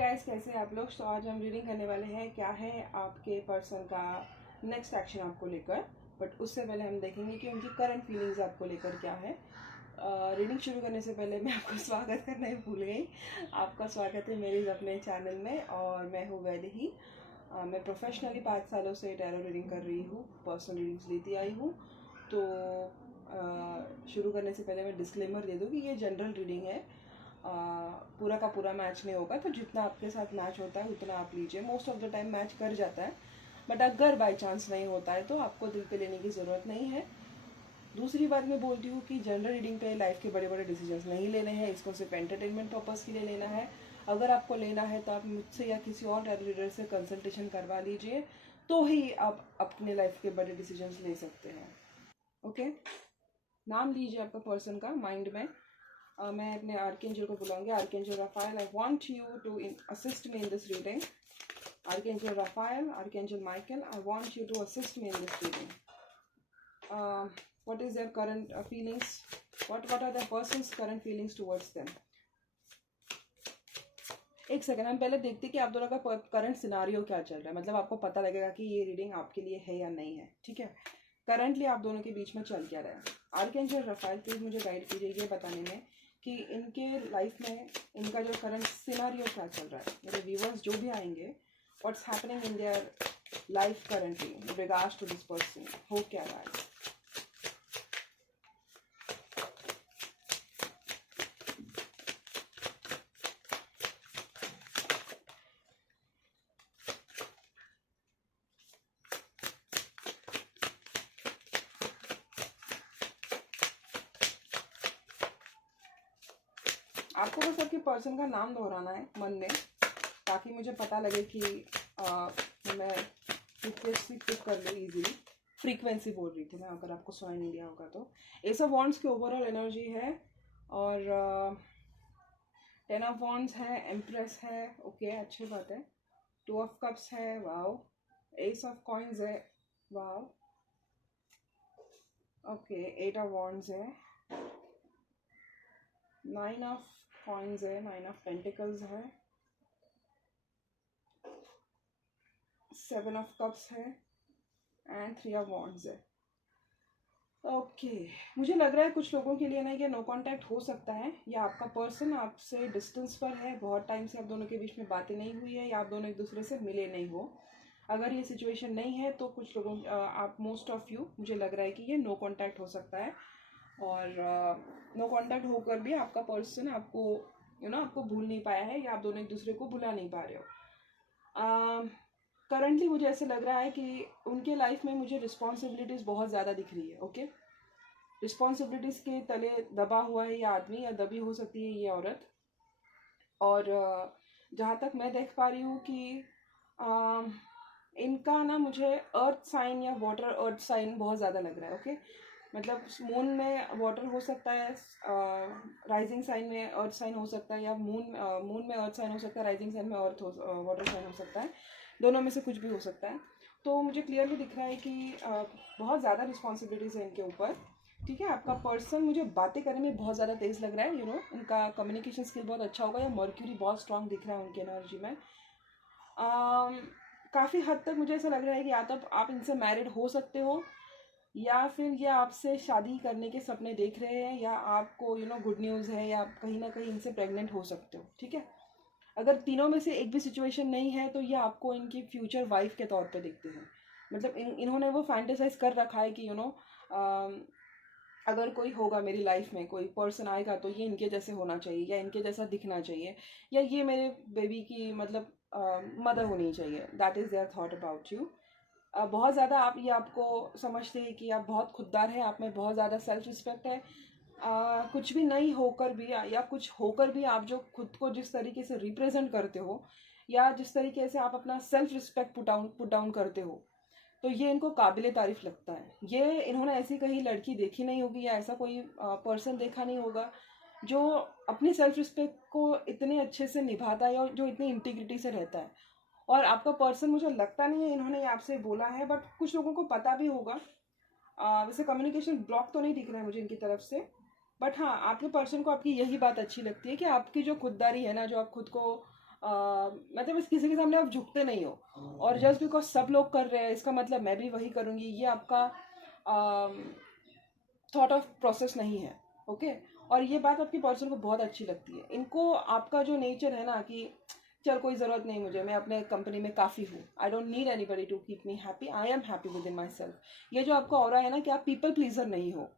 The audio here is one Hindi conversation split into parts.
गाइस, कैसे हैं आप लोग। तो आज हम रीडिंग करने वाले हैं क्या है आपके पर्सन का नेक्स्ट एक्शन आपको लेकर। बट उससे पहले हम देखेंगे कि उनकी करंट फीलिंग्स आपको लेकर क्या है। रीडिंग शुरू करने से पहले मैं आपको स्वागत करना ही भूल गई। आपका स्वागत है मेरे अपने चैनल में और मैं हूँ वैदेही। मैं प्रोफेशनली 5 सालों से टैरो रीडिंग कर रही हूँ, पर्सनल रीडिंग्स लेती आई हूँ। तो शुरू करने से पहले मैं डिस्क्लेमर दे दूँ कि ये जनरल रीडिंग है, पूरा का पूरा मैच नहीं होगा। तो जितना आपके साथ मैच होता है उतना आप लीजिए। Most of the time match कर जाता है, बट अगर बाई चांस नहीं होता है तो आपको दिल पे लेने की ज़रूरत नहीं है। दूसरी बात मैं बोलती हूँ कि जनरल रीडिंग पे लाइफ के बड़े बड़े डिसीजंस नहीं लेने हैं, इसको सिर्फ एंटरटेनमेंट पर्पज़ के लिए लेना है। अगर आपको लेना है तो आप मुझसे या किसी और टैरो रीडर से कंसल्टेशन करवा लीजिए, तो ही आप अपने लाइफ के बड़े डिसीजंस ले सकते हैं। ओके, नाम लीजिए आपका पर्सन का माइंड में। मैं अपने आर्केंजल को बुलाऊंगी। Archangel Raphael, I want you to assist me in this reading. Archangel Raphael, archangel Michael, I want you to assist me in this reading. What is their current feelings, what are the person's current feelings towards them. एक सेकेंड, हम पहले देखते हैं कि आप दोनों का करंट सिनारियो क्या चल रहा है। मतलब आपको पता लगेगा कि ये रीडिंग आपके लिए है या नहीं है। ठीक है, करंटली आप दोनों के बीच में चल क्या रहा है। आर्केंजल राफाएल, प्लीज मुझे गाइड कीजिए ये बताने में कि इनके लाइफ में इनका जो करंट सिनारियो क्या चल रहा है। मेरे व्यूवर्स जो भी आएंगे, what's happening in their life currently in regards to this person, हो क्या रहा है। आपको बस आपके पर्सन का नाम दोहराना है मन में, ताकि मुझे पता लगे कि मैं फ्रीक्वेंसी पिक कर लूँ इजीली। फ्रीक्वेंसी बोल रही थी मैं, अगर आपको सुनाई नहीं दिया होगा तो। एस ऑफ वॉन्ड्स की ओवरऑल एनर्जी है और 10 ऑफ वॉन्ड्स है, एम्प्रेस है, ओके अच्छी बात है। 2 ऑफ कप्स है, वाओ। एस ऑफ कॉइन्स है, वाओ, ओके। 8 ऑफ वॉन्ड्स है, 9 ऑफ कॉइन्स है, 9 ऑफ पेंटिकल्स है, 7 ऑफ कप्स है एंड 3 ऑफ वॉन्ड्स है। ओके, मुझे लग रहा है कुछ लोगों के लिए ना ये नो कांटेक्ट हो सकता है, या आपका पर्सन आपसे डिस्टेंस पर है, बहुत टाइम से आप दोनों के बीच में बातें नहीं हुई है, या आप दोनों एक दूसरे से मिले नहीं हो। अगर ये सिचुएशन नहीं है तो कुछ लोगों आप मोस्ट ऑफ यू, मुझे लग रहा है कि ये नो कांटेक्ट हो सकता है। और नो कांटेक्ट होकर भी आपका पर्सन आपको आपको भूल नहीं पाया है, या आप दोनों एक दूसरे को भुला नहीं पा रहे हो। करंटली मुझे ऐसे लग रहा है कि उनके लाइफ में मुझे रिस्पॉन्सिबिलिटीज़ बहुत ज़्यादा दिख रही है। ओके, रिस्पॉन्सिबिलिटीज़ के तले दबा हुआ है ये आदमी, या दबी हो सकती है ये औरत। और जहाँ तक मैं देख पा रही हूँ कि इनका ना मुझे अर्थ साइन या वाटर अर्थ साइन बहुत ज़्यादा लग रहा है। ओके, मतलब मून में वाटर हो सकता है, राइजिंग साइन में अर्थ साइन हो सकता है, या मून में अर्थ साइन हो सकता है, राइजिंग साइन में अर्थ वाटर साइन हो सकता है। दोनों में से कुछ भी हो सकता है। तो मुझे क्लियरली दिख रहा है कि बहुत ज़्यादा रिस्पॉन्सिबिलिटीज़ है इनके ऊपर। ठीक है, आपका पर्सन मुझे बातें करने में बहुत ज़्यादा तेज़ लग रहा है। उनका कम्युनिकेशन स्किल बहुत अच्छा होगा, या मर्क्यूरी बहुत स्ट्रांग दिख रहा है उनकी एनर्जी में। काफ़ी हद तक मुझे ऐसा लग रहा है कि या तो आप इनसे मैरिड हो सकते हो, या फिर ये आपसे शादी करने के सपने देख रहे हैं, या आपको गुड न्यूज़ है, या आप कहीं ना कहीं इनसे प्रेग्नेंट हो सकते हो। ठीक है, अगर तीनों में से एक भी सिचुएशन नहीं है तो ये आपको इनकी फ्यूचर वाइफ के तौर पे दिखते हैं। मतलब इन्होंने वो फैंटेसाइज कर रखा है कि अगर कोई होगा मेरी लाइफ में, कोई पर्सन आएगा तो ये इनके जैसे होना चाहिए, या इनके जैसा दिखना चाहिए, या ये मेरे बेबी की मतलब मदर होनी चाहिए। That is there thought about you. बहुत ज़्यादा आप ये आपको समझते हैं कि आप बहुत खुददार हैं, आप में बहुत ज़्यादा सेल्फ रिस्पेक्ट है। कुछ भी नहीं होकर भी, या कुछ होकर भी, आप जो खुद को जिस तरीके से रिप्रेजेंट करते हो, या जिस तरीके से आप अपना सेल्फ रिस्पेक्ट पुट डाउन करते हो, तो ये इनको काबिले तारीफ लगता है। ये इन्होंने ऐसी कहीं लड़की देखी नहीं होगी, या ऐसा कोई पर्सन देखा नहीं होगा जो अपनी सेल्फ रिस्पेक्ट को इतने अच्छे से निभाता है, और जो इतनी इंटीग्रिटी से रहता है। और आपका पर्सन, मुझे लगता नहीं है इन्होंने आपसे बोला है, बट कुछ लोगों को पता भी होगा। वैसे कम्युनिकेशन ब्लॉक तो नहीं दिख रहा है मुझे इनकी तरफ से, बट हाँ, आपके पर्सन को आपकी यही बात अच्छी लगती है कि आपकी जो खुददारी है ना, जो आप खुद को मतलब इस किसी के सामने आप झुकते नहीं हो, और जस्ट बिकॉज सब लोग कर रहे हैं इसका मतलब मैं भी वही करूँगी, ये आपका थॉट ऑफ प्रोसेस नहीं है। ओके, और ये बात आपकी पर्सन को बहुत अच्छी लगती है। इनको आपका जो नेचर है ना कि चल कोई ज़रूरत नहीं मुझे, मैं अपने कंपनी में काफ़ी हूँ, I don't need anybody to keep me happy, I am happy with in my self. ये जो आपका ऑरा है ना कि आप पीपल प्लीजर नहीं हो।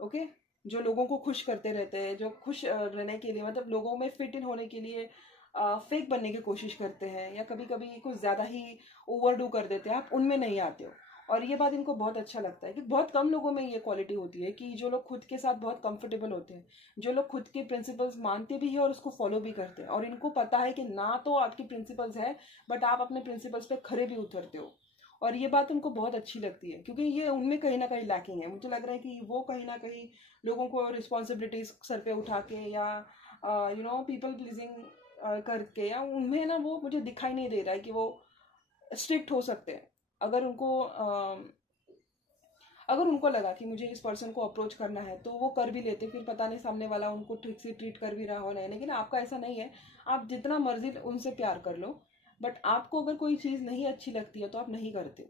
ओके, जो लोगों को खुश करते रहते हैं, जो खुश रहने के लिए, मतलब लोगों में फिट इन होने के लिए फेक बनने की कोशिश करते हैं, या कभी कभी कुछ ज़्यादा ही ओवरडू कर देते हैं, आप उनमें नहीं आते हो। और ये बात इनको बहुत अच्छा लगता है कि बहुत कम लोगों में ये क्वालिटी होती है कि जो लोग खुद के साथ बहुत कंफर्टेबल होते हैं, जो लोग खुद के प्रिंसिपल्स मानते भी हैं और उसको फॉलो भी करते हैं, और इनको पता है कि ना तो आपकी प्रिंसिपल्स है बट आप अपने प्रिंसिपल्स पे खरे भी उतरते हो। और ये बात उनको बहुत अच्छी लगती है क्योंकि ये उनमें कहीं ना कहीं लैकिंग है। मुझे लग रहा है कि वो कहीं ना कहीं लोगों को रिस्पॉन्सिबिलिटीज सर पे उठा के, या पीपल प्लीजिंग करके, या उनमें ना वो मुझे दिखाई नहीं दे रहा है कि वो स्ट्रिक्ट हो सकते हैं। अगर उनको लगा कि मुझे इस पर्सन को अप्रोच करना है तो वो कर भी लेते, फिर पता नहीं सामने वाला उनको ठीक से ट्रीट कर भी रहा हो नहीं। लेकिन आपका ऐसा नहीं है, आप जितना मर्जी उनसे प्यार कर लो, बट आपको अगर कोई चीज़ नहीं अच्छी लगती है तो आप नहीं करते।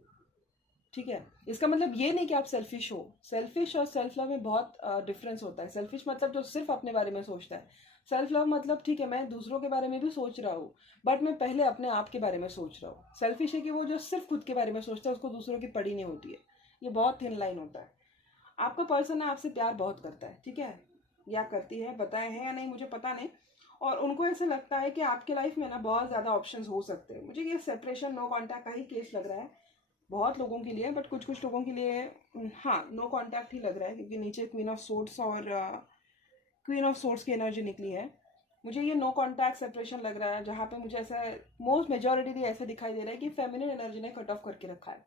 ठीक है, इसका मतलब ये नहीं कि आप सेल्फिश हो। सेल्फिश और सेल्फ लव में बहुत डिफरेंस होता है। सेल्फिश मतलब जो सिर्फ अपने बारे में सोचता है। सेल्फ लव मतलब ठीक है मैं दूसरों के बारे में भी सोच रहा हूँ, बट मैं पहले अपने आप के बारे में सोच रहा हूँ। सेल्फिश है कि वो जो सिर्फ खुद के बारे में सोचता है, उसको दूसरों की पड़ी नहीं होती है। ये बहुत थिन लाइन होता है। आपका पर्सन है आपसे प्यार बहुत करता है, ठीक है, या करती है, बताए हैं या नहीं मुझे पता नहीं। और उनको ऐसा लगता है कि आपके लाइफ में ना बहुत ज़्यादा ऑप्शंस हो सकते हैं। मुझे ये सेपरेशन नो कॉन्टैक्ट का ही केस लग रहा है बहुत लोगों के लिए, बट कुछ कुछ लोगों के लिए हाँ नो कांटेक्ट ही लग रहा है, क्योंकि नीचे क्वीन ऑफ सोर्ड्स और क्वीन ऑफ सोर्ड्स की एनर्जी निकली है। मुझे ये नो कांटेक्ट सेपरेशन लग रहा है, जहाँ पे मुझे ऐसा मोस्ट मेजोरिटी ऐसा दिखाई दे रहा है कि फेमिनिन एनर्जी ने कट ऑफ करके रखा है।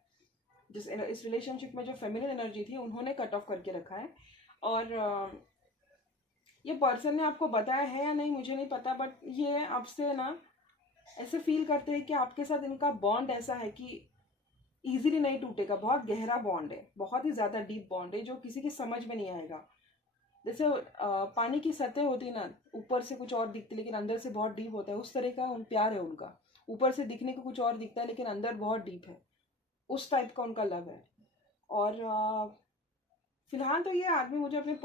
इस रिलेशनशिप में जो फेमिनिन एनर्जी थी उन्होंने कट ऑफ करके रखा है। और ये पर्सन ने आपको बताया है या नहीं मुझे नहीं पता, बट ये आपसे ना ऐसे फील करते हैं कि आपके साथ इनका बॉन्ड ऐसा है कि इजीली नहीं टूटेगा। बहुत गहरा बॉन्ड है, बहुत ही ज़्यादा डीप बॉन्ड है जो किसी की समझ में नहीं आएगा। जैसे पानी की सतह होती है ना, ऊपर से कुछ और दिखती है लेकिन अंदर से बहुत डीप होता है, उस तरह का प्यार है उनका। ऊपर से दिखने को कुछ और दिखता है लेकिन अंदर बहुत डीप है, उस टाइप का उनका लव है। और फिलहाल तो ये आदमी मुझे अपने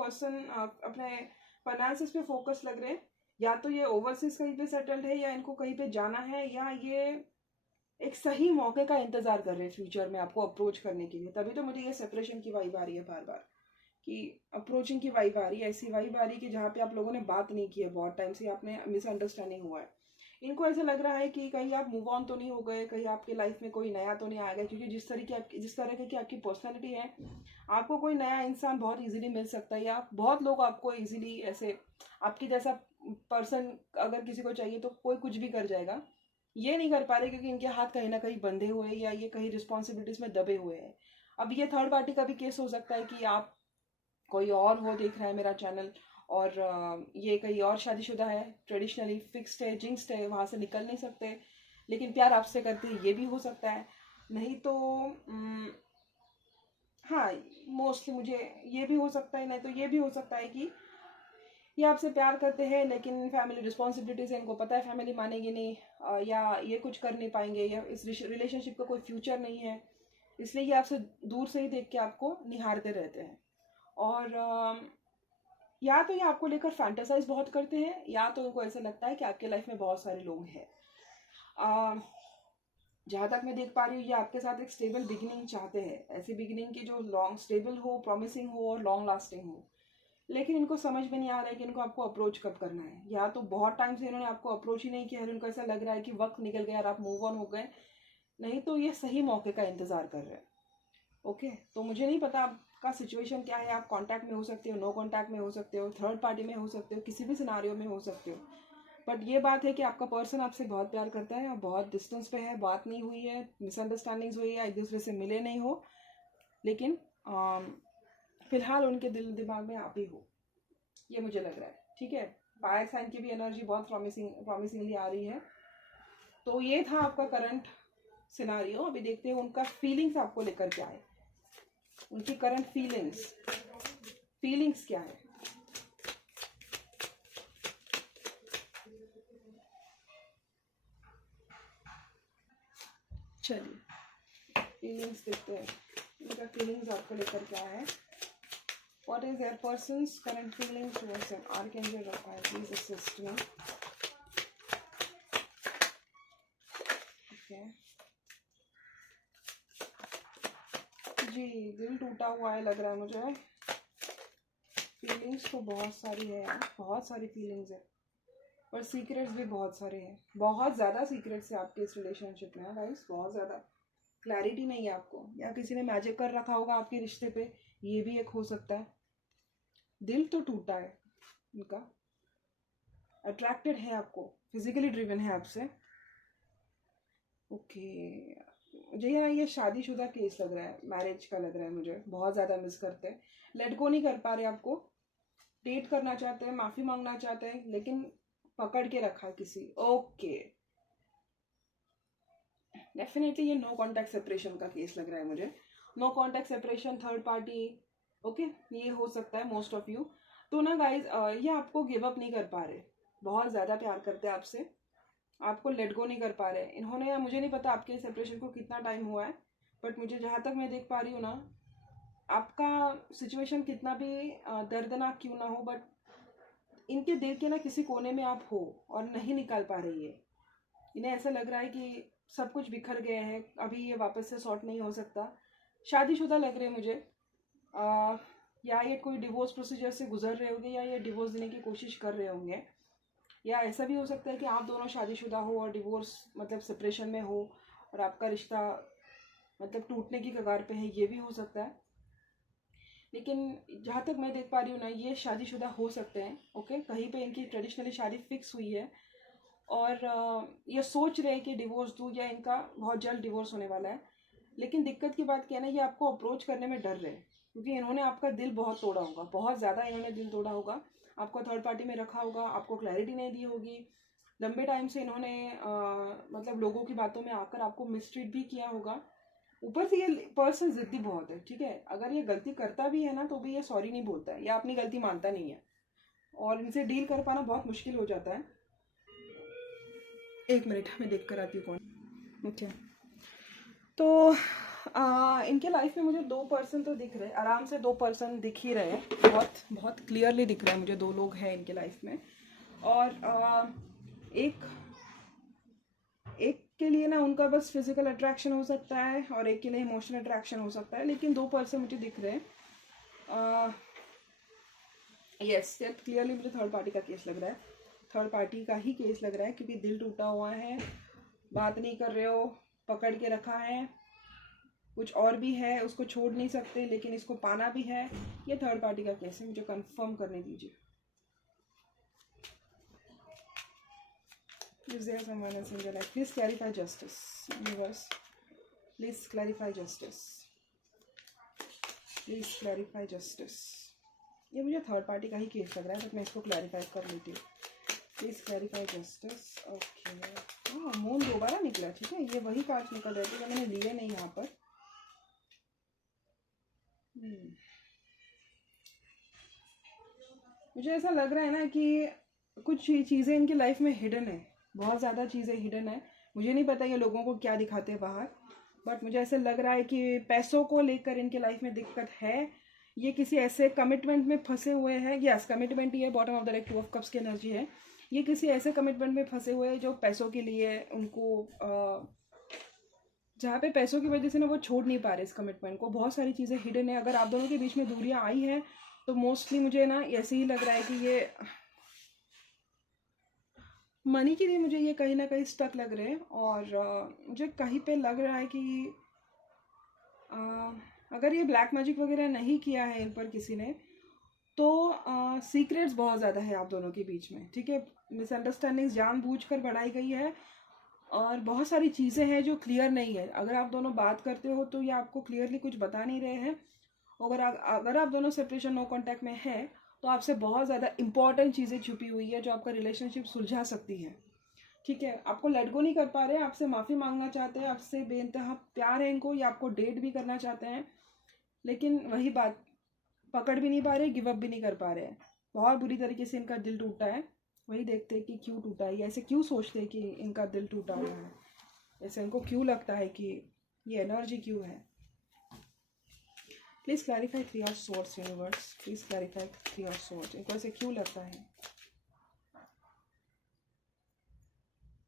फाइनेंसेस पे फोकस लग रहे हैं। या तो ये ओवरसीज कहीं पे सेटल्ड है, या इनको कहीं पे जाना है, या ये एक सही मौके का इंतजार कर रहे हैं फ्यूचर में आपको अप्रोच करने के लिए। तभी तो मुझे ये सेपरेशन की वाइब आ रही है बार बार, कि अप्रोचिंग की वाइब आ रही है, ऐसी वाइब आ रही है कि जहाँ पे आप लोगों ने बात नहीं की है बहुत टाइम से, आपने मिसअंडरस्टैंडिंग हुआ है। इनको ऐसा लग रहा है कि कहीं आप मूव ऑन तो नहीं हो गए, कहीं आपके लाइफ में कोई नया तो नहीं आएगा, क्योंकि जिस तरह की आपकी पर्सनैलिटी है, आपको कोई नया इंसान बहुत इजीली मिल सकता है, या बहुत लोग आपको इजीली ऐसे आपकी जैसा पर्सन अगर किसी को चाहिए तो कोई कुछ भी कर जाएगा। ये नहीं कर पा रहे क्योंकि इनके हाथ कहीं ना कहीं बंधे हुए हैं, या ये कहीं रिस्पॉन्सिबिलिटीज में दबे हुए हैं। अब ये थर्ड पार्टी का भी केस हो सकता है कि आप कोई और हो देख रहा है मेरा चैनल, और ये कहीं और शादीशुदा है, ट्रेडिशनली फिक्स्ड है, जिंक्स्ड है, वहाँ से निकल नहीं सकते, लेकिन प्यार आपसे करते हैं, ये भी हो सकता है। नहीं तो हाँ, मोस्टली मुझे ये भी हो सकता है, नहीं तो ये भी हो सकता है कि ये आपसे प्यार करते हैं लेकिन फैमिली रिस्पॉन्सिबिलिटीज है, इनको पता है फैमिली मानेगी नहीं, या ये कुछ कर नहीं पाएंगे, या इस रिलेशनशिप का कोई फ्यूचर नहीं है, इसलिए ये आपसे दूर से ही देख के आपको निहारते रहते हैं। और या तो ये आपको लेकर फैंटेसाइज बहुत करते हैं, या तो इनको ऐसा लगता है कि आपके लाइफ में बहुत सारे लोग हैं। जहाँ तक मैं देख पा रही हूँ ये आपके साथ एक स्टेबल बिगिनिंग चाहते हैं, ऐसी बिगिनिंग की जो लॉन्ग स्टेबल हो, प्रॉमिसिंग हो और लॉन्ग लास्टिंग हो। लेकिन इनको समझ में नहीं आ रहा है कि इनको आपको अप्रोच कब करना है। या तो बहुत टाइम से इन्होंने आपको अप्रोच ही नहीं किया है, इनको ऐसा लग रहा है कि वक्त निकल गया और आप मूव ऑन हो गए, नहीं तो ये सही मौके का इंतजार कर रहे हैं। ओके, तो मुझे नहीं पता आपका सिचुएशन क्या है। आप कांटेक्ट में हो सकते हो, नो कांटेक्ट में हो सकते हो, थर्ड पार्टी में हो सकते हो, किसी भी सिनारियो में हो सकते हो, बट ये बात है कि आपका पर्सन आपसे बहुत प्यार करता है और बहुत डिस्टेंस पे है, बात नहीं हुई है, मिसअंडरस्टैंडिंग्स हुई है, एक दूसरे से मिले नहीं हो, लेकिन फिलहाल उनके दिल दिमाग में आप ही हो, ये मुझे लग रहा है। ठीक है, फायर साइन की भी एनर्जी बहुत प्रॉमिसिंगली आ रही है। तो ये था आपका करंट सिनारियो। अभी देखते हैं उनका फीलिंग्स आपको लेकर क्या है, उनकी करंट फीलिंग्स क्या है। चलिए फीलिंग्स देखते हैं, इनका फीलिंग्स आपको लेकर क्या है। What is their person's current feeling towards an Archangel Raphael? Please assist me. Okay. जी दिल टूटा हुआ है लग रहा है मुझे। फीलिंग्स तो बहुत सारी है यार, बहुत सारी फीलिंग्स है, पर सीक्रेट्स भी बहुत सारे हैं, बहुत ज़्यादा सीक्रेट्स है आपके इस रिलेशनशिप में गाइस, बहुत ज़्यादा। क्लैरिटी नहीं है आपको, या किसी ने मैजिक कर रखा होगा आपके रिश्ते पे, ये भी एक हो सकता है। दिल तो टूटा है उनका, अट्रैक्टेड है आपको, फिजिकली ड्रिवन है आपसे। ओके मुझे ना ये शादीशुदा केस लग रहा है, मैरिज का लग रहा है मुझे, बहुत ज़्यादा मिस करते हैं, लेट गो नहीं कर पा रहे आपको, डेट करना चाहते हैं, माफ़ी मांगना चाहते हैं, लेकिन पकड़ के रखा है किसी। ओके डेफिनेटली ये नो कॉन्टैक्ट सेपरेशन का केस लग रहा है मुझे, no contact separation, third party. Okay ये हो सकता है मोस्ट ऑफ यू। तो ना गाइज ये आपको गिव अप नहीं कर पा रहे, बहुत ज़्यादा प्यार करते हैं आपसे, आपको लेट गो नहीं कर पा रहे इन्होंने। मुझे नहीं पता आपके सेपरेशन को कितना टाइम हुआ है, बट मुझे जहाँ तक मैं देख पा रही हूँ ना, आपका सिचुएशन कितना भी दर्दनाक क्यों ना हो, बट इनके दिल के ना किसी कोने में आप हो और नहीं निकाल पा रही है। इन्हें ऐसा लग रहा है कि सब कुछ बिखर गए हैं, अभी ये वापस से सॉर्ट नहीं हो सकता। शादीशुदा लग रहे हैं मुझे, या ये कोई डिवोर्स प्रोसीजर से गुजर रहे होंगे, या ये डिवोर्स देने की कोशिश कर रहे होंगे, या ऐसा भी हो सकता है कि आप दोनों शादीशुदा हो और डिवोर्स मतलब सेपरेशन में हो और आपका रिश्ता मतलब टूटने की कगार पे है, ये भी हो सकता है। लेकिन जहाँ तक मैं देख पा रही हूँ ना, ये शादीशुदा हो सकते हैं। ओके कहीं पे इनकी ट्रेडिशनली शादी फिक्स हुई है और ये सोच रहे हैं कि डिवोर्स दूँ, या इनका बहुत जल्द डिवोर्स होने वाला है। लेकिन दिक्कत की बात क्या है ना, ये आपको अप्रोच करने में डर रहे हैं, क्योंकि इन्होंने आपका दिल बहुत तोड़ा होगा, बहुत ज़्यादा इन्होंने दिल तोड़ा होगा, आपको थर्ड पार्टी में रखा होगा, आपको क्लैरिटी नहीं दी होगी, लंबे टाइम से इन्होंने मतलब लोगों की बातों में आकर आपको मिसट्रीट भी किया होगा। ऊपर से ये पर्सन जिद्दी बहुत है, ठीक है, अगर ये गलती करता भी है ना तो भी ये सॉरी नहीं बोलता है, या अपनी गलती मानता नहीं है, और इनसे डील कर पाना बहुत मुश्किल हो जाता है। एक मिनट मैं देख कर आती हूँ कौन। ओके तो इनके लाइफ में मुझे दो पर्सन तो दिख रहे हैं, आराम से दो पर्सन दिख ही रहे हैं, बहुत बहुत क्लियरली दिख रहा है मुझे, दो लोग हैं इनके लाइफ में। और एक के लिए ना उनका बस फिजिकल अट्रैक्शन हो सकता है, और एक के लिए इमोशनल अट्रैक्शन हो सकता है, लेकिन दो पर्सन मुझे दिख रहे हैं। यस क्लियरली मुझे थर्ड पार्टी का केस लग रहा है, थर्ड पार्टी का ही केस लग रहा है, क्योंकि दिल टूटा हुआ है, बात नहीं कर रहे हो, पकड़ के रखा है, कुछ और भी है, उसको छोड़ नहीं सकते, लेकिन इसको पाना भी है। ये थर्ड पार्टी का केस है, मुझे कंफर्म करने दीजिए। Is there someone else in your life? Please clarify justice, universe. Please clarify justice. Please clarify justice. ये मुझे थर्ड पार्टी का ही केस लग रहा है, बट मैं इसको क्लैरिफाई कर लेती हूँ। Please clarify justice. ओके हाँ मून दोबारा निकला, ठीक है, ये वही कार्ड निकल रहे थे जो मैंने लिए नहीं यहाँ पर। मुझे ऐसा लग रहा है ना कि कुछ चीज़ें इनकी लाइफ में हिडन है, बहुत ज़्यादा चीज़ें हिडन है, मुझे नहीं पता ये लोगों को क्या दिखाते हैं बाहर, बट मुझे ऐसा लग रहा है कि पैसों को लेकर इनके लाइफ में दिक्कत है, ये किसी ऐसे कमिटमेंट में फंसे हुए हैं। यस कमिटमेंट ही है, bottom of the deck 2 of cups की एनर्जी है, ये किसी ऐसे कमिटमेंट में फंसे हुए हैं जो पैसों के लिए उनको जहाँ पे पैसों की वजह से ना वो छोड़ नहीं पा रहे इस कमिटमेंट को, बहुत सारी चीज़ें हिडन है। अगर आप दोनों के बीच में दूरियां आई हैं तो मोस्टली मुझे ना ऐसे ही लग रहा है कि ये मनी के लिए मुझे ये कहीं ना कहीं स्टक लग रहे हैं, और मुझे कहीं पे लग रहा है कि अगर ये ब्लैक मैजिक वगैरह नहीं किया है इन पर किसी ने, तो सीक्रेट्स बहुत ज़्यादा है आप दोनों के बीच में, ठीक है, मिसअंडरस्टैंडिंग्स जानबूझकर बढ़ाई गई है, और बहुत सारी चीज़ें हैं जो क्लियर नहीं है। अगर आप दोनों बात करते हो तो ये आपको क्लियरली कुछ बता नहीं रहे हैं, अगर आप दोनों सेपरेशन नो कांटेक्ट में है तो आपसे बहुत ज़्यादा इंपॉर्टेंट चीज़ें छुपी हुई है जो आपका रिलेशनशिप सुलझा सकती है, ठीक है, आपको लेट गो नहीं कर पा रहे हैं, आपसे माफ़ी मांगना चाहते हैं, आपसे बेइंतहा प्यार है इनको, या आपको डेट भी करना चाहते हैं, लेकिन वही बात, पकड़ भी नहीं पा रहे, गिव अप भी नहीं कर पा रहे हैं, बहुत बुरी तरीके से इनका दिल टूटा है। वही देखते हैं कि क्यों टूटा है, या ऐसे क्यों सोचते हैं कि इनका दिल टूटा हुआ है। ऐसे उनको क्यों लगता है कि ये एनर्जी क्यों है? Please clarify 3 of source universe, please clarify 3 of source, इनको ऐसे क्यों लगता है?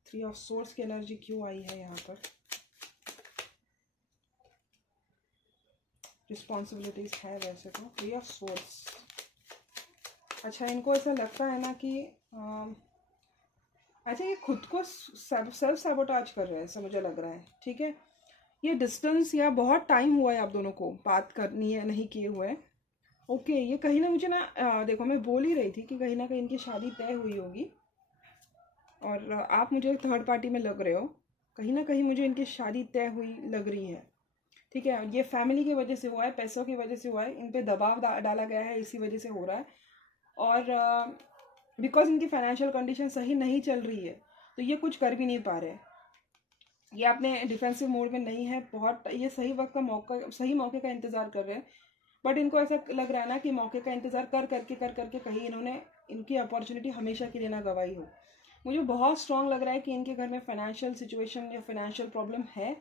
3 ऑफ सोर्स की एनर्जी क्यों आई है यहाँ पर? रिस्पॉन्सिबिलिटीज है वैसे तो। 3 ऑफ सोर्स, अच्छा इनको ऐसा लगता है ना कि अच्छा ये खुद को सेल्फ सैबोटाज कर रहे हैं, ऐसा मुझे लग रहा है। ठीक है, ये डिस्टेंस या बहुत टाइम हुआ है आप दोनों को बात करनी है नहीं किए हुए। ओके, ये कहीं ना मुझे ना देखो मैं बोल ही रही थी कि कहीं ना कहीं इनकी शादी तय हुई होगी और आप मुझे थर्ड पार्टी में लग रहे हो। कहीं ना कहीं मुझे इनकी शादी तय हुई लग रही है। ठीक है, ये फैमिली की वजह से हुआ है, पैसों की वजह से हुआ है, इन पे दबाव डाला गया है, इसी वजह से हो रहा है। और बिकॉज इनकी फाइनेंशियल कंडीशन सही नहीं चल रही है तो ये कुछ कर भी नहीं पा रहे। ये अपने डिफेंसिव मोड में नहीं है, बहुत ये सही वक्त का मौका, सही मौके का इंतज़ार कर रहे हैं। बट इनको ऐसा लग रहा है ना कि मौके का इंतज़ार कर करके कहीं इन्होंने इनकी अपॉर्चुनिटी हमेशा के लिए ना गवाई हो। मुझे बहुत स्ट्रांग लग रहा है कि इनके घर में फाइनेंशियल सिचुएशन या फाइनेंशियल प्रॉब्लम है।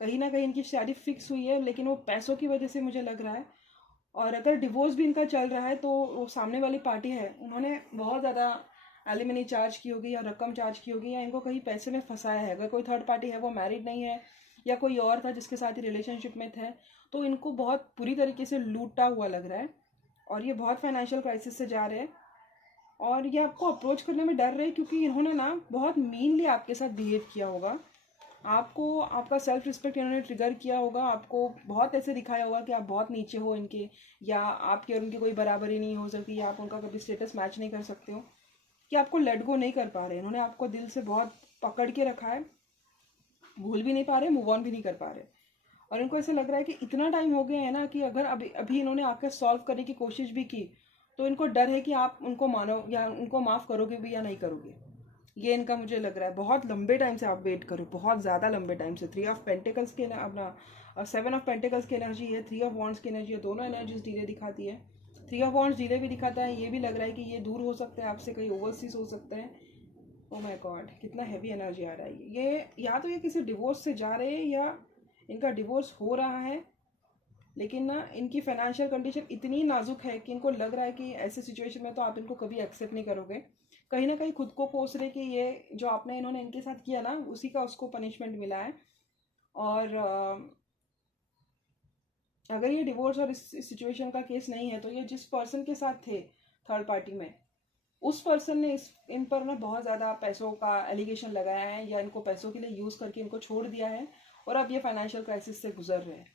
कहीं ना कहीं इनकी शादी फिक्स हुई है लेकिन वो पैसों की वजह से मुझे लग रहा है। और अगर डिवोर्स भी इनका चल रहा है तो वो सामने वाली पार्टी है उन्होंने बहुत ज़्यादा एलिमनी चार्ज की होगी या रकम चार्ज की होगी या इनको कहीं पैसे में फंसाया है। अगर कोई थर्ड पार्टी है वो मैरिड नहीं है या कोई और था जिसके साथ ही रिलेशनशिप में थे तो इनको बहुत बुरी तरीके से लूटा हुआ लग रहा है और ये बहुत फाइनेंशियल क्राइसिस से जा रहे हैं। और ये आपको अप्रोच करने में डर रहे हैं क्योंकि इन्होंने ना बहुत मीनली आपके साथ बिहेव किया होगा। आपको आपका सेल्फ रिस्पेक्ट इन्होंने ट्रिगर किया होगा, आपको बहुत ऐसे दिखाया होगा कि आप बहुत नीचे हो इनके, या आपकी और उनकी कोई बराबरी नहीं हो सकती, या आप उनका कभी स्टेटस मैच नहीं कर सकते हो, कि आपको लेट गो नहीं कर पा रहे। इन्होंने आपको दिल से बहुत पकड़ के रखा है, भूल भी नहीं पा रहे, मूव ऑन भी नहीं कर पा रहे। और इनको ऐसा लग रहा है कि इतना टाइम हो गया है ना कि अगर अभी अभी इन्होंने आपके सॉल्व करने की कोशिश भी की तो इनको डर है कि आप उनको मानो या उनको माफ़ करोगे भी या नहीं करोगे। ये इनका मुझे लग रहा है। बहुत लंबे टाइम से आप वेट करो, बहुत ज़्यादा लंबे टाइम से। 3 ऑफ पेंटिकल्स के अपना 7 ऑफ पेंटिकल्स की एनर्जी है, 3 ऑफ वॉन्ड्स की एनर्जी है, दोनों एनर्जीज डिले दिखाती है। 3 ऑफ वॉन्ड्स डिले भी दिखाता है, ये भी लग रहा है कि ये दूर हो सकते हैं आपसे, कहीं ओवरसीज हो सकते हैं। ओ माय गॉड, कितना हैवी एनर्जी आ रहा है। ये या तो ये किसी डिवोर्स से जा रहे हैं या इनका डिवोर्स हो रहा है, लेकिन ना इनकी फाइनेंशियल कंडीशन इतनी नाजुक है कि इनको लग रहा है कि ऐसे सिचुएशन में तो आप इनको कभी एक्सेप्ट नहीं करोगे। कहीं ना कहीं खुद को कोस रहे कि ये जो आपने इन्होंने इनके साथ किया ना उसी का उसको पनिशमेंट मिला है। और अगर ये डिवोर्स और इस सिचुएशन का केस नहीं है तो ये जिस पर्सन के साथ थे थर्ड पार्टी में, उस पर्सन ने इन पर ना बहुत ज़्यादा पैसों का एलिगेशन लगाया है या इनको पैसों के लिए यूज़ करके इनको छोड़ दिया है और अब ये फाइनेंशियल क्राइसिस से गुजर रहे हैं।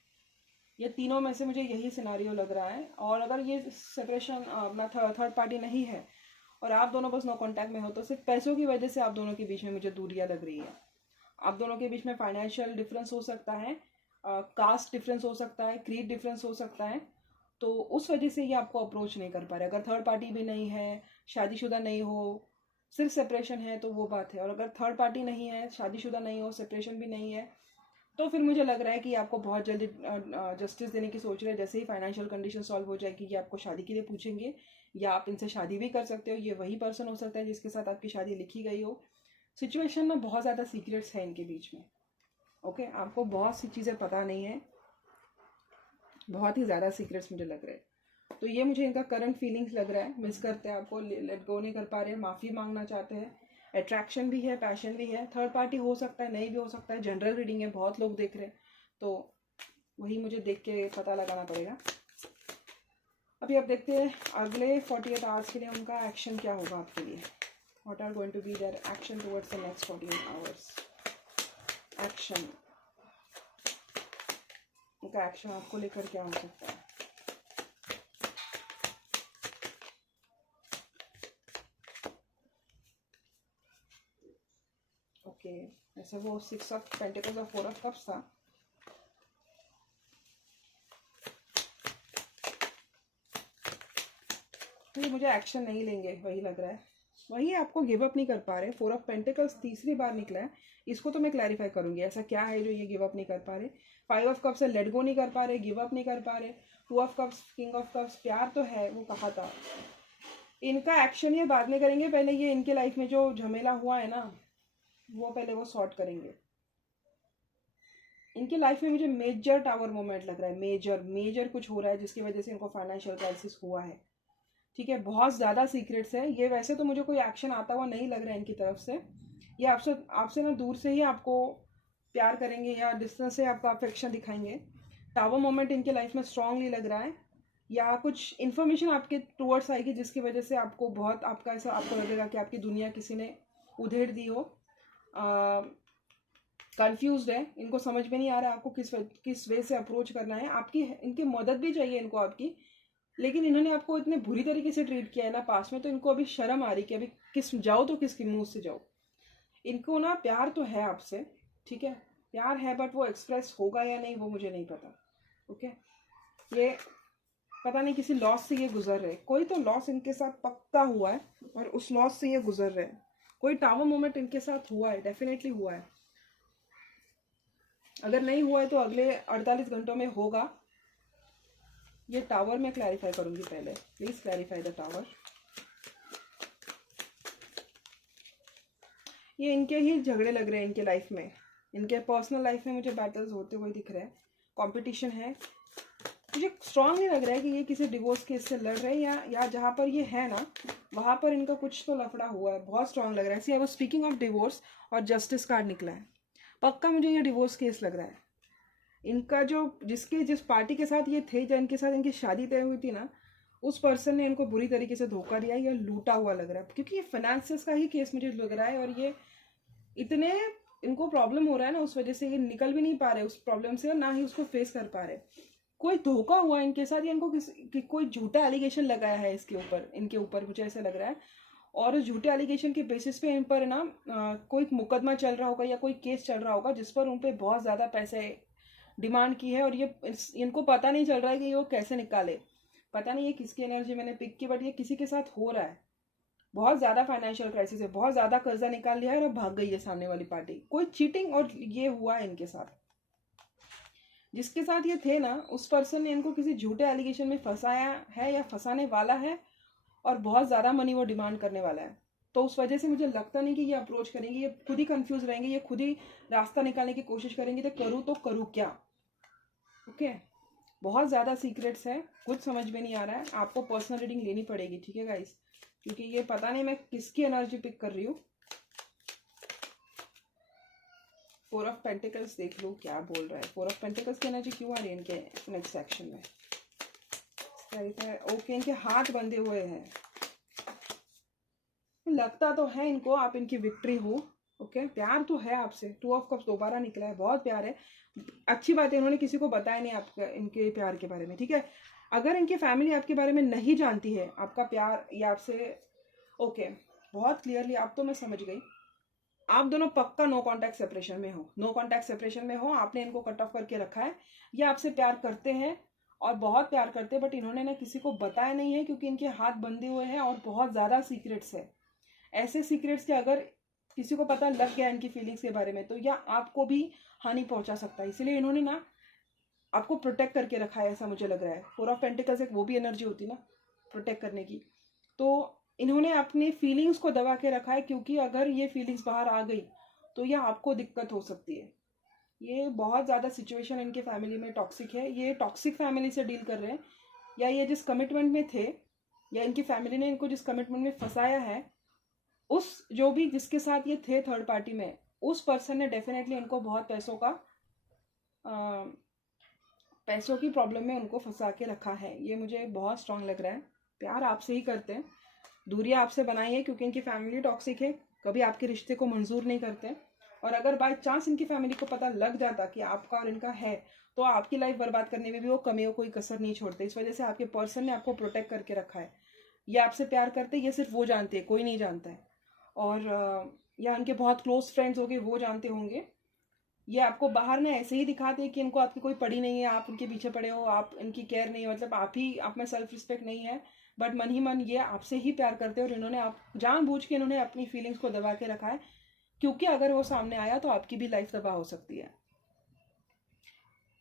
ये तीनों में से मुझे यही सिनारियो लग रहा है। और अगर ये सेपरेशन अपना थर्ड पार्टी नहीं है और आप दोनों बस नो कांटेक्ट में हो तो सिर्फ पैसों की वजह से आप दोनों के बीच में मुझे दूरियां लग रही है। आप दोनों के बीच में फाइनेंशियल डिफरेंस हो सकता है, कास्ट डिफरेंस हो सकता है, क्रीड डिफरेंस हो सकता है, तो उस वजह से ये आपको अप्रोच नहीं कर पा रहे। अगर थर्ड पार्टी भी नहीं है, शादीशुदा नहीं हो, सिर्फ सेपरेशन है तो वो बात है। और अगर थर्ड पार्टी नहीं है, शादीशुदा नहीं हो, सेपरेशन भी नहीं है, तो फिर मुझे लग रहा है कि आपको बहुत जल्दी जस्टिस देने की सोच रहे हैं। जैसे ही फाइनेंशियल कंडीशन सॉल्व हो जाएगी ये आपको शादी के लिए पूछेंगे या आप इनसे शादी भी कर सकते हो। ये वही पर्सन हो सकता है जिसके साथ आपकी शादी लिखी गई हो। सिचुएशन में बहुत ज़्यादा सीक्रेट्स हैं इनके बीच में। ओके, आपको बहुत सी चीज़ें पता नहीं है, बहुत ही ज़्यादा सीक्रेट्स मुझे लग रहे हैं। तो ये मुझे इनका करंट फीलिंग्स लग रहा है। मिस करते हैं आपको, लेट गो नहीं कर पा रहे, माफ़ी मांगना चाहते हैं। अट्रैक्शन भी है, पैशन भी है। थर्ड पार्टी हो सकता है, नहीं भी हो सकता है। जनरल रीडिंग है, बहुत लोग देख रहे हैं तो वही मुझे देख के पता लगाना पड़ेगा। अभी आप देखते हैं अगले 48 आवर्स के लिए उनका एक्शन क्या होगा आपके लिए। What are going to be their action towards the next 48 hours. Action, उनका एक्शन आपको लेकर क्या हो सकता है। ओके, ऐसे वो 6 ऑफ पेंटिकल्स और 4 ऑफ कप्स था। तो ये मुझे एक्शन नहीं लेंगे वही लग रहा है। वही आपको गिव अप नहीं कर पा रहे। 4 ऑफ पेंटिकल्स तीसरी बार निकला है, इसको तो मैं क्लैरिफाई करूंगी ऐसा क्या है जो ये गिव अप नहीं कर पा रहे। 5 ऑफ कप्स से लेट गो नहीं कर पा रहे, गिव अप नहीं कर पा रहे। 2 of cups, king of cups, प्यार तो है वो कहा था। इनका एक्शन ये बाद में करेंगे, पहले ये इनके लाइफ में जो झमेला हुआ है ना वो पहले वो सॉर्ट करेंगे। इनके लाइफ में मुझे मेजर टावर मोमेंट लग रहा है, मेजर कुछ हो रहा है जिसकी वजह से इनको फाइनेंशियल क्राइसिस हुआ है। ठीक है, बहुत ज़्यादा सीक्रेट्स है ये। वैसे तो मुझे कोई एक्शन आता हुआ नहीं लग रहा है इनकी तरफ से। ये आपसे आपसे ना दूर से ही आपको प्यार करेंगे या डिस्टेंस से आपका अफेक्शन दिखाएंगे। टावर मोमेंट इनके लाइफ में स्ट्रांगली लग रहा है, या कुछ इन्फॉर्मेशन आपके टूवर्ड्स आएगी जिसकी वजह से आपको बहुत आपका ऐसा आपको लगेगा कि आपकी दुनिया किसी ने उधेड़ दी हो। कंफ्यूज्ड है, इनको समझ में नहीं आ रहा है आपको किस वे से अप्रोच करना है। आपकी इनकी मदद भी चाहिए इनको आपकी, लेकिन इन्होंने आपको इतने बुरी तरीके से ट्रीट किया है ना पास में, तो इनको अभी शर्म आ रही कि अभी किस जाओ तो किसके मुंह से जाओ। इनको ना प्यार तो है आपसे, ठीक है, प्यार है, बट वो एक्सप्रेस होगा या नहीं वो मुझे नहीं पता। ओके, ये पता नहीं किसी लॉस से ये गुजर रहे, कोई तो लॉस इनके साथ पक्का हुआ है और उस लॉस से ये गुजर रहे हैं। कोई टावर मोमेंट इनके साथ हुआ है, डेफिनेटली हुआ है। अगर नहीं हुआ है तो अगले 48 घंटों में होगा। ये टावर में क्लैरिफाई करूंगी पहले, प्लीज क्लैरिफाई द टावर। ये इनके ही झगड़े लग रहे हैं इनके लाइफ में, इनके पर्सनल लाइफ में मुझे बैटल्स होते हुए दिख रहे हैं, कंपटीशन है। मुझे स्ट्रांग नहीं लग रहा है कि ये किसी डिवोर्स केस से लड़ रहे हैं, या जहाँ पर ये है ना वहाँ पर इनका कुछ तो लफड़ा हुआ है। बहुत स्ट्रांग लग रहा है। See I was speaking of divorce और जस्टिस कार्ड निकला है, पक्का मुझे ये डिवोर्स केस लग रहा है। इनका जो जिस पार्टी के साथ ये थे, जिनके साथ इनकी शादी तय हुई थी ना, उस पर्सन ने इनको बुरी तरीके से धोखा दिया या लूटा हुआ लग रहा है, क्योंकि ये फाइनेंसेस का ही केस मुझे लग रहा है। और ये इतने इनको प्रॉब्लम हो रहा है ना, उस वजह से ये निकल भी नहीं पा रहे उस प्रॉब्लम से, और ना ही उसको फेस कर पा रहे। कोई धोखा हुआ इनके साथ, या इनको कोई झूठा एलिगेशन लगाया है इनके ऊपर मुझे ऐसा लग रहा है। और उस झूठे एलिगेशन के बेसिस पे इन पर ना कोई मुकदमा चल रहा होगा या कोई केस चल रहा होगा जिस पर उन पर बहुत ज़्यादा पैसे डिमांड की है। और ये इनको पता नहीं चल रहा है कि ये वो कैसे निकाले। पता नहीं ये किसकी एनर्जी मैंने पिक की, बट ये किसी के साथ हो रहा है। बहुत ज़्यादा फाइनेंशियल क्राइसिस है, बहुत ज़्यादा कर्जा निकाल लिया है और भाग गई है सामने वाली पार्टी। कोई चीटिंग और ये हुआ है इनके साथ। जिसके साथ ये थे ना, उस पर्सन ने इनको किसी झूठे एलिगेशन में फंसाया है या फंसाने वाला है, और बहुत ज़्यादा मनी वो डिमांड करने वाला है। तो उस वजह से मुझे लगता नहीं कि ये अप्रोच करेंगे, ये खुद ही कंफ्यूज रहेंगे, ये खुद ही रास्ता निकालने की कोशिश करेंगे तो करूँ क्या। ओके, बहुत ज़्यादा सीक्रेट्स है, कुछ समझ में नहीं आ रहा है। आपको पर्सनल रीडिंग लेनी पड़ेगी, ठीक है गाइस, क्योंकि ये पता नहीं मैं किसकी एनर्जी पिक कर रही हूँ। 4 ऑफ पेंटिकल्स देख लो क्या बोल रहा है। 4 ऑफ पेंटिकल्स की एनर्जी क्यों आ रही है इनके नेक्स्ट सेक्शन में। ओके, इनके हाथ बंधे हुए हैं, लगता तो है इनको आप इनकी विक्ट्री हो। ओके, प्यार तो है आपसे। 2 ऑफ कप्स दोबारा निकला है, बहुत प्यार है। अच्छी बात है, इन्होंने किसी को बताया नहीं आपका इनके प्यार के बारे में, ठीक है। अगर इनकी फैमिली आपके बारे में नहीं जानती है आपका प्यार या आपसे, ओके, बहुत क्लियरली आप तो मैं समझ गई। आप दोनों पक्का नो कांटेक्ट सेपरेशन में हो, नो कांटेक्ट सेपरेशन में हो। आपने इनको कट ऑफ करके रखा है। ये आपसे प्यार करते हैं और बहुत प्यार करते हैं, बट इन्होंने ना किसी को बताया नहीं है क्योंकि इनके हाथ बंधे हुए हैं और बहुत ज़्यादा सीक्रेट्स है। ऐसे सीक्रेट्स के अगर किसी को पता लग गया इनकी फीलिंग्स के बारे में तो या आपको भी हानि पहुंचा सकता है। इसलिए इन्होंने ना आपको प्रोटेक्ट करके रखा है, ऐसा मुझे लग रहा है। 4 ऑफ पेंटिकल्स एक वो भी एनर्जी होती है ना प्रोटेक्ट करने की। तो इन्होंने अपनी फीलिंग्स को दबा के रखा है, क्योंकि अगर ये फीलिंग्स बाहर आ गई तो यह आपको दिक्कत हो सकती है। ये बहुत ज़्यादा सिचुएशन इनके फैमिली में टॉक्सिक है। ये टॉक्सिक फैमिली से डील कर रहे हैं, या ये जिस कमिटमेंट में थे या इनकी फैमिली ने इनको जिस कमिटमेंट में फंसाया है, उस जो भी जिसके साथ ये थे थर्ड पार्टी में, उस पर्सन ने डेफिनेटली उनको बहुत पैसों की प्रॉब्लम में उनको फंसा के रखा है। ये मुझे बहुत स्ट्रांग लग रहा है। प्यार आपसे ही करते हैं, दूरियां आपसे बनाई है क्योंकि इनकी फैमिली टॉक्सिक है, कभी आपके रिश्ते को मंजूर नहीं करते। और अगर बाय चांस इनकी फैमिली को पता लग जाता कि आपका और इनका है, तो आपकी लाइफ बर्बाद करने में भी वो कमियों कोई कसर नहीं छोड़ते। इस वजह से आपके पर्सन ने आपको प्रोटेक्ट करके रखा है। ये आपसे प्यार करते, ये सिर्फ वो जानते हैं, कोई नहीं जानता है। और या उनके बहुत क्लोज फ्रेंड्स होंगे वो जानते होंगे। ये आपको बाहर ना ऐसे ही दिखाते हैं कि इनको आपकी कोई पड़ी नहीं है, आप उनके पीछे पड़े हो, आप इनकी केयर नहीं, मतलब आप में सेल्फ रिस्पेक्ट नहीं है, बट मन ही मन ये आपसे ही प्यार करते हैं। और इन्होंने आप जानबूझ के इन्होंने अपनी फीलिंग्स को दबा के रखा है, क्योंकि अगर वो सामने आया तो आपकी भी लाइफ तबाह हो सकती है।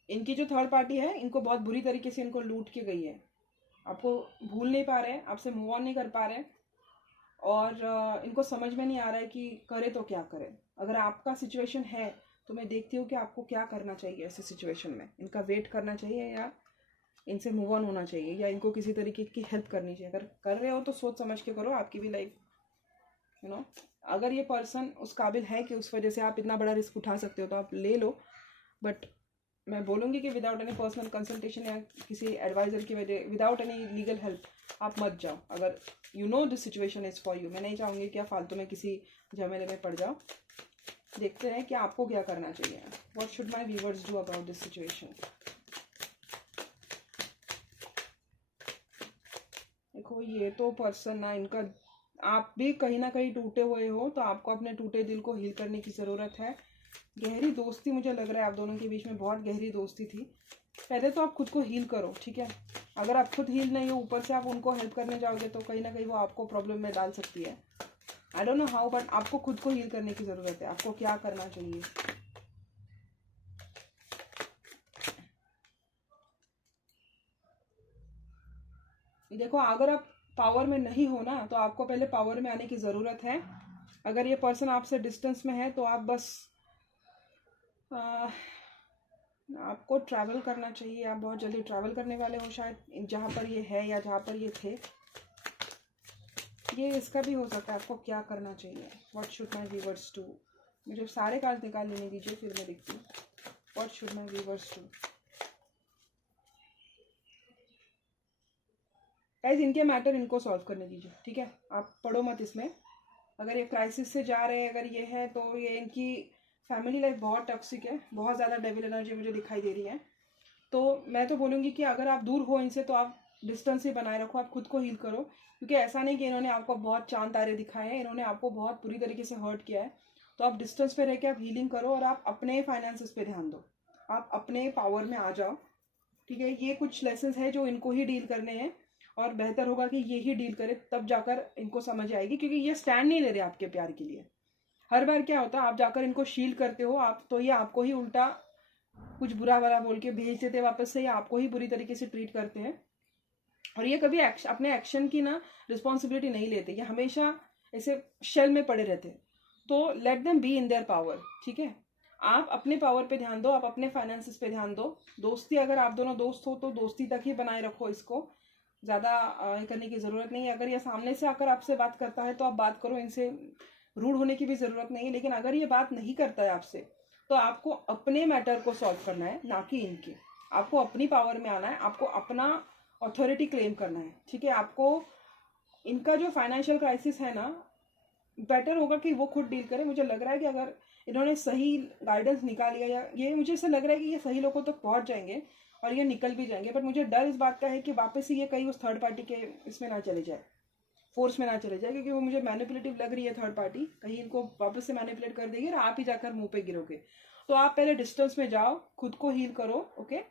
इनकी जो थर्ड पार्टी है, इनको बहुत बुरी तरीके से इनको लूट के गई है। आपको भूल नहीं पा रहे हैं, आपसे मूव ऑन नहीं कर पा रहे हैं, और इनको समझ में नहीं आ रहा है कि करे तो क्या करें। अगर आपका सिचुएशन है तो मैं देखती हूँ कि आपको क्या करना चाहिए ऐसे सिचुएशन में। इनका वेट करना चाहिए या इनसे मूव ऑन होना चाहिए या इनको किसी तरीके की हेल्प करनी चाहिए। अगर कर रहे हो तो सोच समझ के करो, आपकी भी लाइफ अगर ये पर्सन उस काबिल है कि उस वजह से आप इतना बड़ा रिस्क उठा सकते हो तो आप ले लो। बट मैं बोलूँगी कि विदाउट एनी पर्सनल कंसल्टेशन या किसी एडवाइज़र की वजह, विदाउट एनी लीगल हेल्प आप मत जाओ। अगर you know this situation is for you. मैं नहीं चाहूँगी कि आप फालतू में किसी झमेले में पड़ जाओ। देखते हैं कि आपको क्या करना चाहिए। What should my viewers do about this situation. देखो ये तो पर्सन ना, इनका आप भी कहीं ना कहीं टूटे हुए हो, तो आपको अपने टूटे दिल को हील करने की ज़रूरत है। गहरी दोस्ती, मुझे लग रहा है आप दोनों के बीच में बहुत गहरी दोस्ती थी। पहले तो आप खुद को हील करो, ठीक है। अगर आप खुद हील नहीं हो, ऊपर से आप उनको हेल्प करने जाओगे तो कहीं ना कहीं वो आपको प्रॉब्लम में डाल सकती है। I don't know how, but आपको खुद को हील करने की ज़रूरत है। आपको क्या करना चाहिए? देखो अगर आप पावर में नहीं हो ना, तो आपको पहले पावर में आने की ज़रूरत है। अगर ये पर्सन आपसे डिस्टेंस में है तो आप बस आपको ट्रैवल करना चाहिए। आप बहुत जल्दी ट्रैवल करने वाले हो शायद, जहाँ पर ये है या जहाँ पर ये थे। ये इसका भी हो सकता है। आपको क्या करना चाहिए? What should my viewers do? मुझे सारे कार्ड निकाल लेने दीजिए, फिर मैं देखती हूँ what should my viewers do. Guys इनके मैटर इनको सॉल्व करने दीजिए, ठीक है। आप पढ़ो मत इसमें। अगर ये क्राइसिस से जा रहे हैं, अगर ये है तो ये इनकी फैमिली लाइफ बहुत टॉक्सिक है, बहुत ज़्यादा डेविल एनर्जी मुझे दिखाई दे रही है। तो मैं तो बोलूँगी कि अगर आप दूर हो इनसे तो आप डिस्टेंस ही बनाए रखो, आप खुद को हील करो। क्योंकि ऐसा नहीं कि इन्होंने आपको बहुत चांद तारे दिखाए हैं, इन्होंने आपको बहुत बुरी तरीके से हर्ट किया है। तो आप डिस्टेंस पे रह के आप हीलिंग करो और आप अपने फाइनेंसेस पे ध्यान दो। आप अपने पावर में आ जाओ, ठीक है। ये कुछ लेसन्स है जो इनको ही डील करने हैं और बेहतर होगा कि ये ही डील करे, तब जाकर इनको समझ आएगी। क्योंकि ये स्टैंड नहीं ले रहे आपके प्यार के लिए। हर बार क्या होता है, आप जाकर इनको शील्ड करते हो आप, तो ये आपको ही उल्टा कुछ बुरा भला बोल के भेज देते हैं वापस से, या आपको ही बुरी तरीके से ट्रीट करते हैं। और ये कभी अपने एक्शन की ना रिस्पॉन्सिबिलिटी नहीं लेते, ये हमेशा ऐसे शेल में पड़े रहते हैं। तो let them be in their power, ठीक है। आप अपने पावर पे ध्यान दो, आप अपने फाइनेंसेस पे ध्यान दो। दोस्ती, अगर आप दोनों दोस्त हो तो दोस्ती तक ही बनाए रखो, इसको ज़्यादा करने की ज़रूरत नहीं है। अगर ये सामने से आकर आपसे बात करता है तो आप बात करो, इनसे रूड होने की भी ज़रूरत नहीं है। लेकिन अगर ये बात नहीं करता है आपसे, तो आपको अपने मैटर को सॉल्व करना है, ना कि इनके। आपको अपनी पावर में आना है, आपको अपना अथॉरिटी क्लेम करना है, ठीक है। आपको इनका जो फाइनेंशियल क्राइसिस है ना, बेटर होगा कि वो खुद डील करें। मुझे लग रहा है कि अगर इन्होंने सही गाइडेंस निकाली या ये, मुझे ऐसा लग रहा है कि ये सही लोगों तक पहुंच जाएंगे और ये निकल भी जाएंगे। बट मुझे डर इस बात का है कि वापस से ये कहीं उस थर्ड पार्टी के इसमें ना चले जाए, फोर्स में ना चले जाए। क्योंकि वो मुझे मैनिपुलेटिव लग रही है थर्ड पार्टी, कहीं इनको वापस से मैनिपुलेट कर देगी और आप ही जाकर मुंह पे गिरोगे। तो आप पहले डिस्टेंस में जाओ, खुद को हील करो, ओके।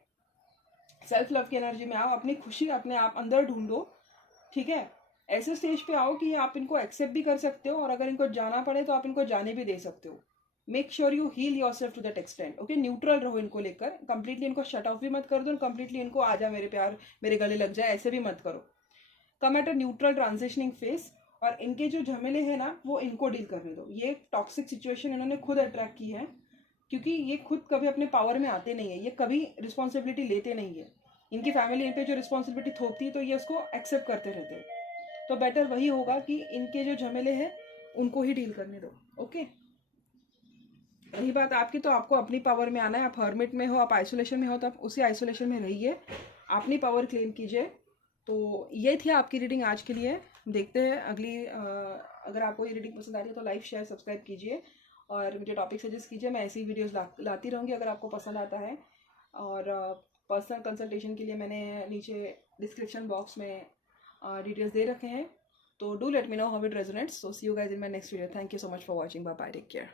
सेल्फ लव की एनर्जी में आओ, अपनी खुशी अपने आप अंदर ढूंढो, ठीक है। ऐसे स्टेज पे आओ कि आप इनको एक्सेप्ट भी कर सकते हो और अगर इनको जाना पड़े तो आप इनको जाने भी दे सकते हो। Make sure you heal your self to that extent, okay. Neutral रहो इनको लेकर, कंप्लीटली इनको शट ऑफ भी मत कर दो, कंप्लीटली इनको आ जा मेरे प्यार मेरे गले लग जाए, ऐसे भी मत करो। Come at a neutral transitioning phase. और इनके जो झमेले हैं ना, वो इनको डील करने दो। ये टॉक्सिक सिचुएशन इन्होंने खुद अट्रैक्ट की है, क्योंकि ये खुद कभी अपने पावर में आते नहीं है, ये कभी रिस्पॉन्सिबिलिटी लेते नहीं है। इनकी फैमिली इन पे जो रिस्पॉन्सिबिलिटी थोपती है तो ये उसको एक्सेप्ट करते रहते हैं। तो बेटर वही होगा कि इनके जो झमेले हैं उनको ही डील करने दो, ओके। रही बात आपकी, तो आपको अपनी पावर में आना है। आप हर्मिट में हो, आप आइसोलेशन में हो, तो आप उसी आइसोलेशन में रहिए, अपनी पावर क्लेम कीजिए। तो ये थी आपकी रीडिंग आज के लिए। देखते हैं अगली अगर आपको ये रीडिंग पसंद आ रही है तो लाइक शेयर सब्सक्राइब कीजिए और मुझे टॉपिक सजेस्ट कीजिए। मैं ऐसी वीडियोस लाती रहूँगी अगर आपको पसंद आता है। और पर्सनल कंसल्टेशन के लिए मैंने नीचे डिस्क्रिप्शन बॉक्स में डिटेल्स दे रखे हैं। तो do let me know how it resonates. So see you guys in my next video. Thank you so much for watching. Bye bye, take care.